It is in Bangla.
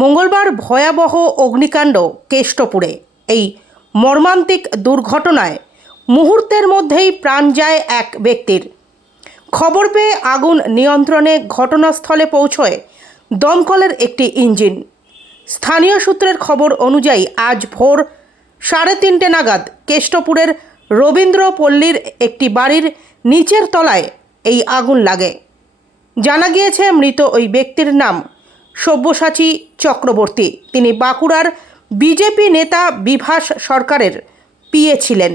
মঙ্গলবার ভয়াবহ অগ্নিকাণ্ড কেষ্টপুরে। এই মর্মান্তিক দুর্ঘটনায় মুহূর্তের মধ্যেই প্রাণ যায় এক ব্যক্তির। খবর পেয়ে আগুন নিয়ন্ত্রণে ঘটনাস্থলে পৌঁছয় দমকলের একটি ইঞ্জিন। স্থানীয় সূত্রের খবর অনুযায়ী আজ ভোর সাড়ে তিনটে নাগাদ কেষ্টপুরের রবীন্দ্র পল্লীর একটি বাড়ির নিচের তলায় এই আগুন লাগে। জানা গিয়েছে, মৃত ওই ব্যক্তির নাম সব্যসাচী চক্রবর্তী। তিনি বাঁকুড়ার বিজেপি নেতা বিভাস সরকারের পিএ ছিলেন।